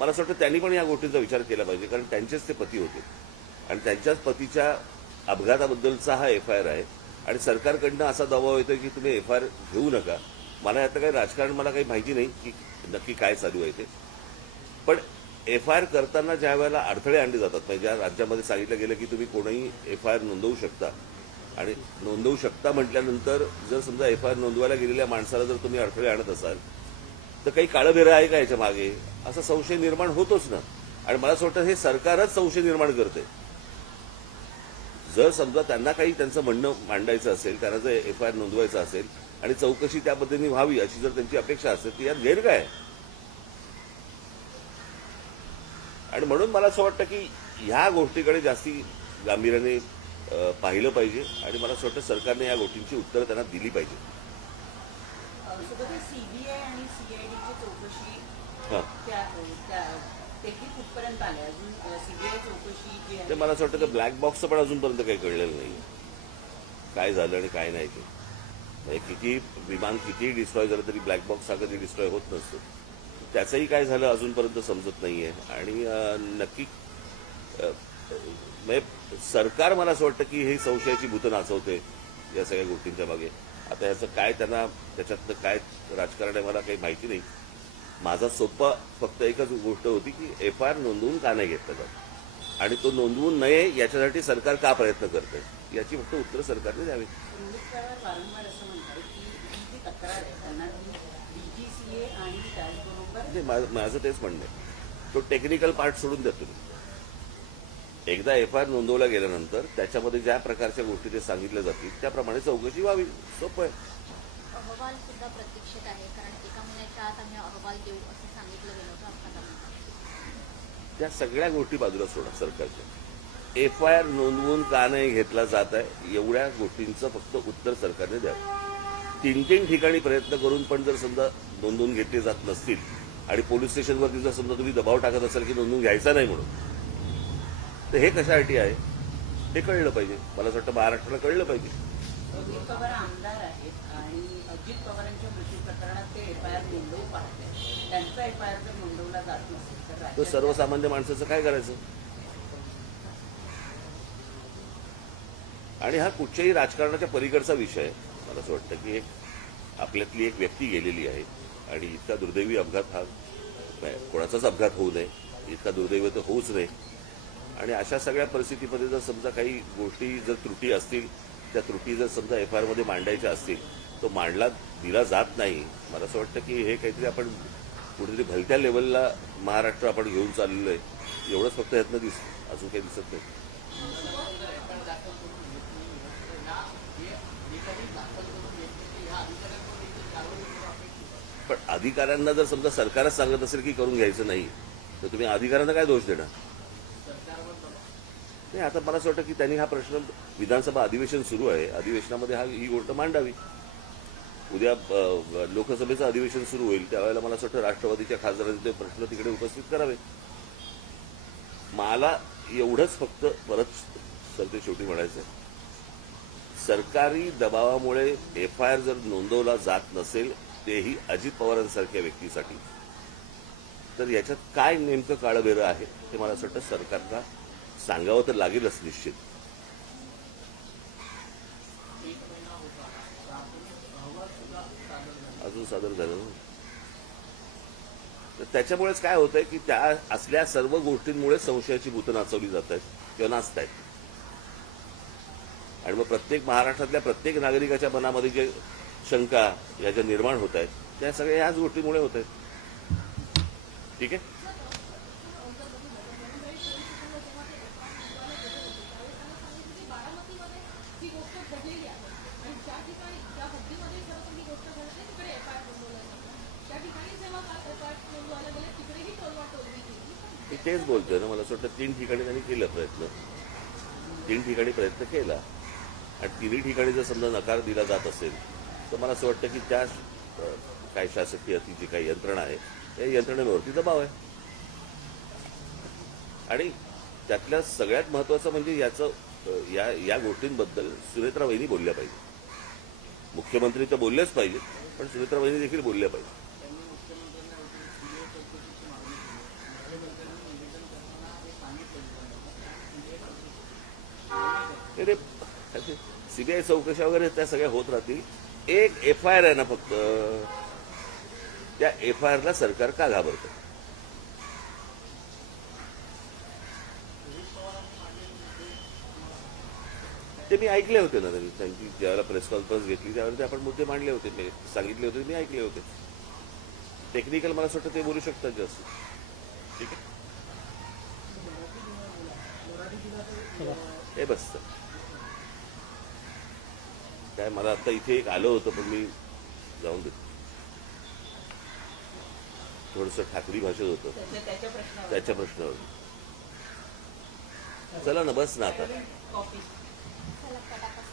मला असं वाटतं त्यांनी पण या गोष्टींचा विचार केला पाहिजे, कारण त्यांचेच ते पती होते आणि त्यांच्याच पतीच्या अपघाताबद्दलचा हा FIR आहे आणि सरकारकडनं असा दबाव येतोय की तुम्ही FIR घेऊ नका. मला यात काही राजकारण मला काही माहिती नाही की नक्की काय चालू आहे ते, पण FIR करताना ज्या वेळेला अडथळे आणले जातात, म्हणजे ज्या राज्यामध्ये सांगितलं गेलं की तुम्ही कोणीही FIR नोंदवू शकता आणि नोंदवू शकता म्हटल्यानंतर जर समजा FIR नोंदवायला गेलेल्या माणसाला जर तुम्ही अडथळे आणत असाल तर काही काळबेरं आहे का याच्या मागे, असा संशय निर्माण होतोच ना. आणि मला असं वाटतं हे सरकारच संशय निर्माण करते. जर समजा त्यांना काही त्यांचं म्हणणं मांडायचं असेल, त्यांना जर FIR नोंदवायचं असेल आणि चौकशी त्या पद्धतीने व्हावी अशी जर त्यांची अपेक्षा असेल तर यात गैर काय. आणि म्हणून मला असं वाटतं की ह्या गोष्टीकडे जास्ती गांभीर्याने पाहिलं पाहिजे आणि मला असं वाटतं सरकारने या गोष्टींची उत्तरं त्यांना दिली पाहिजे. सीबीआय आणि CIDची चौकशी कुठपर्यंत आल्या? अजून सीबीआय चौकशी जी आहे ते मला असं वाटतं की ब्लॅक बॉक्सचं पण अजूनपर्यंत काही कळलेलं नाही, काय झालं आणि काय नाही ते. म्हणजे किती विमान कितीही डिस्ट्रॉय झालं तरी ब्लॅक बॉक्स हा कधी डिस्ट्रॉय होत नसतो. त्याचंही काय झालं अजूनपर्यंत समजत नाहीये. आणि नक्की म्हणजे सरकार मला असं वाटतं की हे संशयाची भूतं नाचवते या सगळ्या गोष्टींच्या मागे. आता याचं काय त्यांना त्याच्यातलं काय राजकारण आहे मला काही माहिती नाही. माझा सोपा फक्त एकच गोष्ट होती की FIR नोंदवून का नाही घेतलं जात आणि तो नोंदवून नये याच्यासाठी सरकार का प्रयत्न करते याची फक्त उत्तर सरकारने द्यावी. वारंवार असं म्हणतात की ही जी तक्रार आहे त्यांना DGCA आणि त्याचबरोबर माझं तेच म्हणणं आहे, तो टेक्निकल पार्ट सोडून द्या तुम्ही. एकदा FIR नोंदवला गेल्यानंतर त्याच्यामध्ये ज्या प्रकारच्या गोष्टी ते सांगितल्या जातील त्याप्रमाणे चौकशी व्हावी. सोपं आहे. अहवाल सुद्धा प्रतीक्षेत आहे, कारण एका महिन्याच्या आत आम्ही अहवाल देऊ असं सांगितलं गेलं होतं अपघातानंतर. त्या सगळ्या गोष्टी बाजूला सोडा सरकारच्या. FIR नोंदवून का नाही घेतला जात आहे एवढ्या गोष्टींचं फक्त उत्तर सरकारने द्यावं. 3-3 ठिकाणी प्रयत्न करून पण जर समजा नोंदवून घेतले जात नसतील आणि पोलीस स्टेशनवरती जर समजा तुम्ही दबाव टाकत असाल की नोंदवून घ्यायचा नाही म्हणून, तर हे कशासाठी आहे हे कळलं पाहिजे. मला असं वाटतं महाराष्ट्राला कळलं पाहिजे. अजित पवार आमदार आहेत आणि अजित पवारांच्या मृत्यू प्रकरणात ते FIR नोंदवू पाहते. त्यांचा FIR जर नोंदवला जात नसेल तर सर्वसामान्य माणसाचं काय करायचं. आणि हा कुठच्याही राजकारणाच्या पलीकडचा विषय आहे. मला असं वाटतं की आपल्यातली एक व्यक्ती गेलेली आहे आणि इतका दुर्दैवी अपघात हा कोणाचाच अपघात होऊ नये, इतका दुर्दैवी तर होऊच नये. आणि अशा सगळ्या परिस्थितीमध्ये जर समजा काही गोष्टी जर त्रुटी असतील, त्या त्रुटी जर समजा FIR मध्ये मांडायच्या असतील तो मांडला दिला जात नाही. मला असं वाटतं की हे काहीतरी आपण कुठेतरी भलत्या लेवलला महाराष्ट्र आपण घेऊन चाललेलो आहे एवढंच फक्त यातनं दिसतं, अजून काही दिसत नाही. पण अधिकाऱ्यांना जर समजा सरकारच सांगत असेल की करून घ्यायचं नाही तर तुम्ही अधिकाऱ्यांना काय दोष देणार. नाही, आता मला असं वाटतं की त्यांनी हा प्रश्न विधानसभा अधिवेशन सुरू आहे, अधिवेशनामध्ये ही गोष्ट मांडावी. उद्या लोकसभेचं अधिवेशन सुरू होईल त्यावेळेला मला असं वाटतं राष्ट्रवादीच्या खासदारांनी ते प्रश्न तिकडे उपस्थित करावे. मला एवढंच फक्त परत सरते शेवटी म्हणायचं, सरकारी दबावामुळे FIR जर नोंदवला जात नसेल तेही अजित पवारांसारख्या व्यक्तीसाठी, तर याच्यात काय नेमकं काळबेरं आहे ते मला असं वाटतं सरकारला सांगावं तर लागेलच निश्चित. अजून सादर झालं ना. तर त्याच्यामुळेच काय होतंय की त्या असल्या सर्व गोष्टींमुळे संशयाची भूतं नाचवली जात आहेत किंवा नाचत आहेत. आणि मग प्रत्येक महाराष्ट्रातल्या प्रत्येक नागरिकाच्या मनामध्ये जे शंका या ज्या निर्माण होत आहेत त्या सगळ्या ह्याच गोष्टीमुळे होत आहेत. ठीक आहे. मी तेच बोलतोय ना, मला असं वाटतं 3 ठिकाणी त्यांनी केलं प्रयत्न, 3 ठिकाणी प्रयत्न केला आणि 3ही ठिकाणी जर समजा नकार दिला जात असेल तर मला असं वाटतं की त्या काय शासकीय ती जी काही यंत्रणा आहे त्या यंत्रणेवरती दबाव आहे. आणि त्यातल्या सगळ्यात महत्वाचं म्हणजे या गोष्टींबद्दल सुनेत्रा वहिनी बोलल्या पाहिजे. मुख्यमंत्री तर बोललेच पाहिजे पण सुनेत्रा वहिनी देखील बोलल्या पाहिजे. सीबीआय चौकशा वगैरे त्या सगळ्या होत राहतील. एक एफआयआर आहे ना फक्त, त्या एफआयआरला सरकार का घाबरतं? ते मी ऐकले होते ना, त्यांची ज्यावेळेला प्रेस कॉन्फरन्स घेतली त्यावेळेला ते आपण मुद्दे मांडले होते, मी सांगितले होते, मी ऐकले होते. टेक्निकल मला असं वाटतं ते बोलू शकतात जास्त. ठीक आहे, हे बस. काय मला आता इथे एक आलं होतं पण मी जाऊन देतो. थोडंसं ठाकरी भाषेत होतं त्याच्या प्रश्नावर. चला ना, बस ना आता. कॉफी चला, पटापट.